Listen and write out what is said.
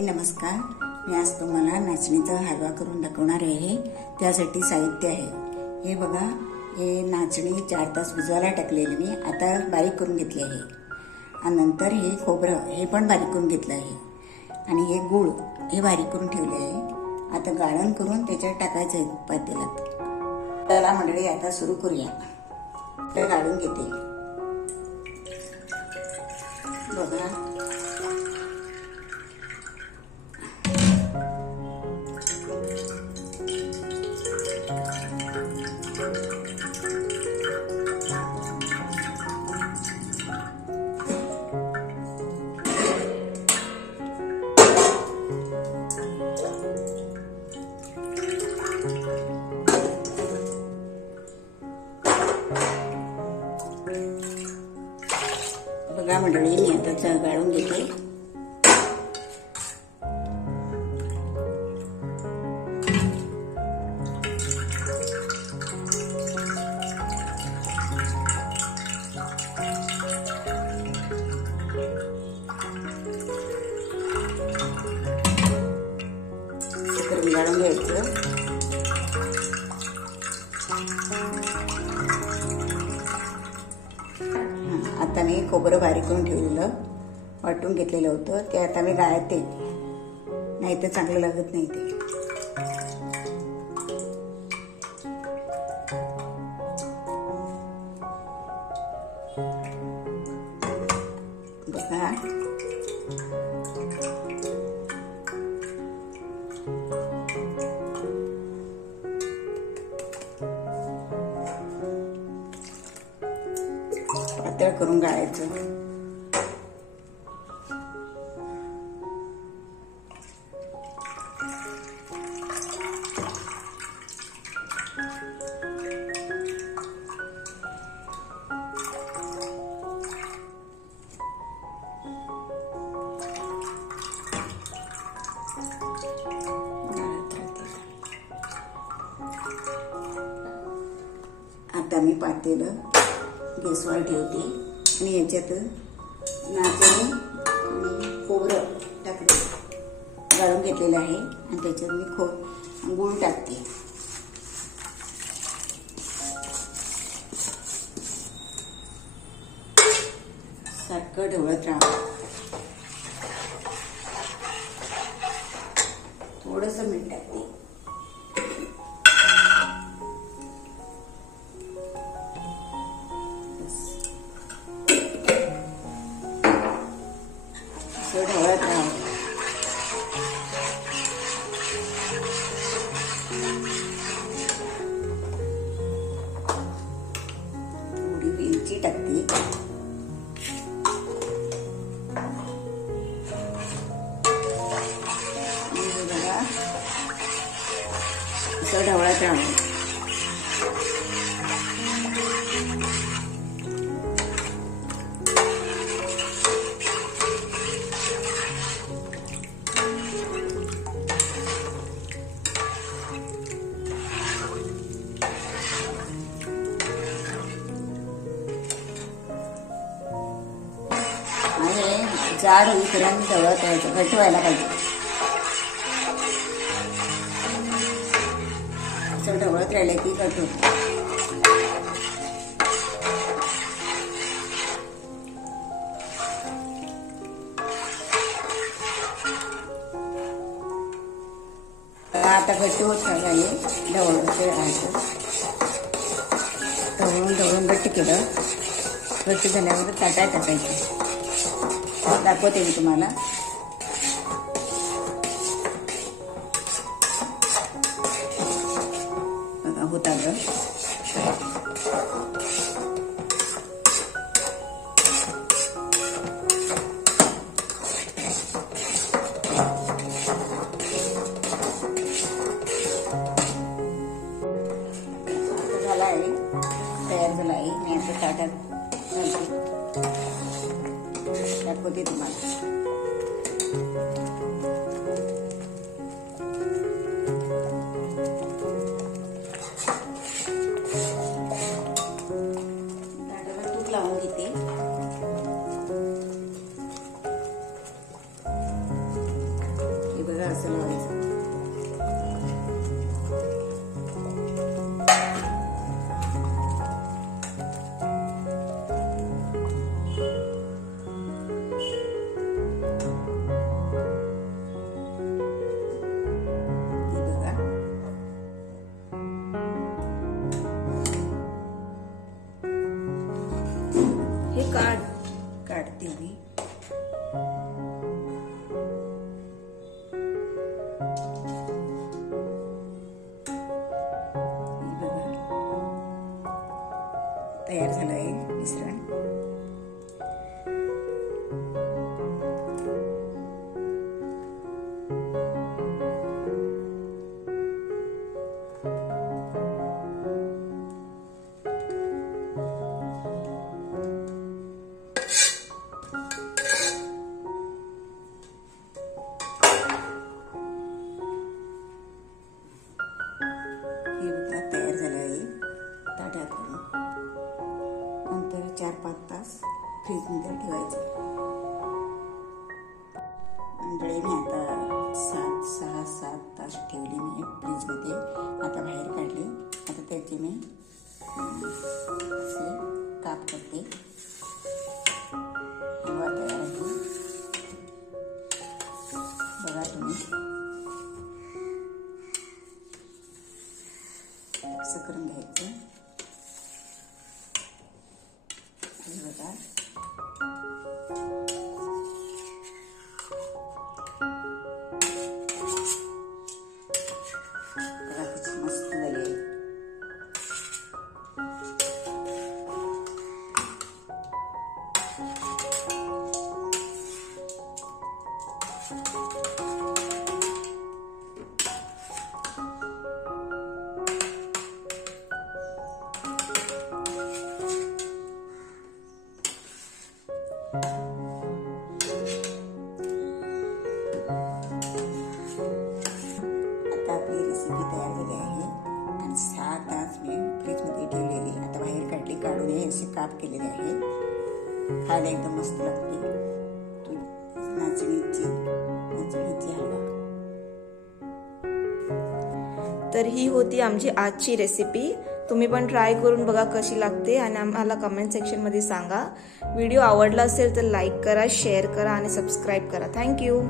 मंडळी नमस्कार. मी आज तुम्हाला नाचणीचा हलवा करून दाखवणार आहे. त्यासाठी साहित्य आहे हे बघा. हे नाचणी 4 तास भिजवायला टाकलेली मी आता बारीक करून घेतली आहे. आणि नंतर हे खोबरं हे पण बारीक करून घेतलं आहे. आणि हे गूळ हे बारीक करून ठेवले आहे. आता गाळण करून त्याच्यात टाकायचं आहे पातेल्यात. चला मंडळी आता सुरू करूया. तर गाळून घेते बघा. बघा मंडळी मी आता गाळून घेते. गाळून घ्यायचं. आता मी खोबरं बारीक करून ठेवलेलं वाटून घेतलेलं होतं ते आता मी गाळते, नाही तर चांगलं लागत नाही ते. बघा पातळ करून गाळायचं. आता मी पातेलं गॅसवर ठेवते आणि याच्यात नाचणी आणि खोबरं टाकले गाळून घेतलेलं आहे. आणि त्याच्यात मी गूळ टाकते. सारखं ढवळत राहा. थोडंसं मीठ टाकते. ढवळत राहा. थोडी वेलची टाकते. बघा असं ढवळत राहा. जाड होईपर्यंत ढवळत राहायचं. घट्ट व्हायला पाहिजे. असं ढवळत राहिलं की घट्ट होतं. आता घट्ट होत राहिले. ढवळत राहायचं. ढवळून घट्ट केलं. घट्ट झाल्यावर ताटात टाकायचं. दाखवते मी तुम्हाला. बघा होता ग. झाला आहे, तयार झाला आहे. मी असं ताटात दाखवते तुम्हाला. तूप लावून घेते. काढते मी. तयार झालं आहे मिश्रण. हे बघा तयार झालं आहे. ताटात करून नंतर 4-5 तास फ्रीजमध्ये ठेवायचं. मंडळी मी आता 6-7 तास ठेवली मी फ्रीजमध्ये. आता बाहेर काढली. आता त्याचे मी असे काप करते. हलवा तयार आहे बघा तुम्ही. असं करून घ्यायचं. हे बघा किती मस्त झाले. आपली रेसिपी तयार झाली आहे आणि 6 तास मी फ्रीजमध्ये ठेवलेली. आता बाहेर काढली. काढून हे असे काप केलेले आहे. खायला एकदम मस्त लागते. नाचणीची हलवा. तर ही होती आमची आजची रेसिपी. तुम्ही पण ट्राय करून बघा कशी लागते आणि आम्हाला कमेंट सेक्शनमध्ये सांगा. व्हिडिओ आवडला असेल तर लाईक करा, शेअर करा आणि सबस्क्राईब करा. थँक्यू.